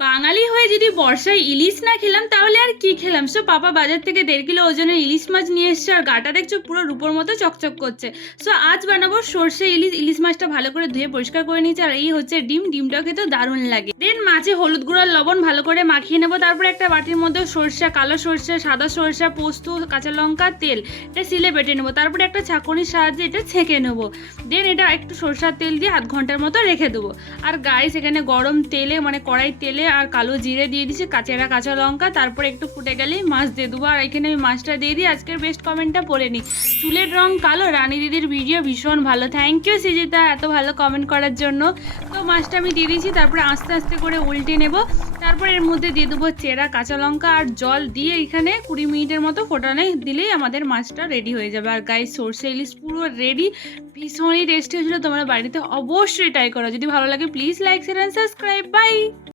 বাঙালি হয়ে যদি বর্ষায় ইলিশ না খেলাম তাহলে আর কি খেলাম। সো পাপা বাজার থেকে 1.5 কিলো ওজনের ইলিশ মাছ নিয়ে এসছে, আর গাটা দেখছো পুরো রূপোর মতো চকচক করছে। সো আজ বানাবো সর্ষে ইলিশ। ইলিশ মাছটা ভালো করে ধুয়ে পরিষ্কার করে নিয়েছি, আর এই হচ্ছে ডিম। ডিমটাও খেতে দারুণ লাগে। দেন মাছে হলুদ গুঁড়ো আর লবণ ভালো করে মাখিয়ে নেবো। তারপরে একটা বাটির মধ্যে সরষা, কালো সরষা, সাদা সরষা, পোস্ত, কাঁচা লঙ্কা, তেল এটা সিলে বেটে নেবো। তারপরে একটা ছাঁকনির সাহায্যে এটা ছেঁকে নেবো। দেন এটা একটু সরষার তেল দিয়ে আধ ঘন্টার মতো রেখে দেবো। আর গাইস এখানে গরম তেলে মানে কড়াই তেলে আর কালো জিরে দিয়ে দিচ্ছি, কাঁচা লঙ্কা। তারপরে একটু ফুটে গেলেই মাছ দিয়ে দেবো। আর এখানে আমি মাছটা দিয়ে দিই। আজকের বেস্ট কমেন্টটা পড়ে নিই। চুলের রং কালো, রানী দিদির ভিডিও ভীষণ ভালো। থ্যাংক ইউ সৃজিতা এত ভালো কমেন্ট করার জন্য। তো মাছটা আমি দিয়ে দিয়েছি। তারপরে আস্তে আস্তে করে উল্টে নেব। তারপর এর মধ্যে দিয়ে দেবো চেরা কাঁচা লঙ্কা আর জল দিয়ে এখানে 20 মিনিটের মতো ফোটানো দিলেই আমাদের মাছটা রেডি হয়ে যাবে। আর গাইস সর্ষে ইলিশ পুরো রেডি। ভীষণই টেস্টি হয়েছিল। তোমরা বাড়িতে অবশ্যই ট্রাই করো। যদি ভালো লাগে please like share and subscribe. By.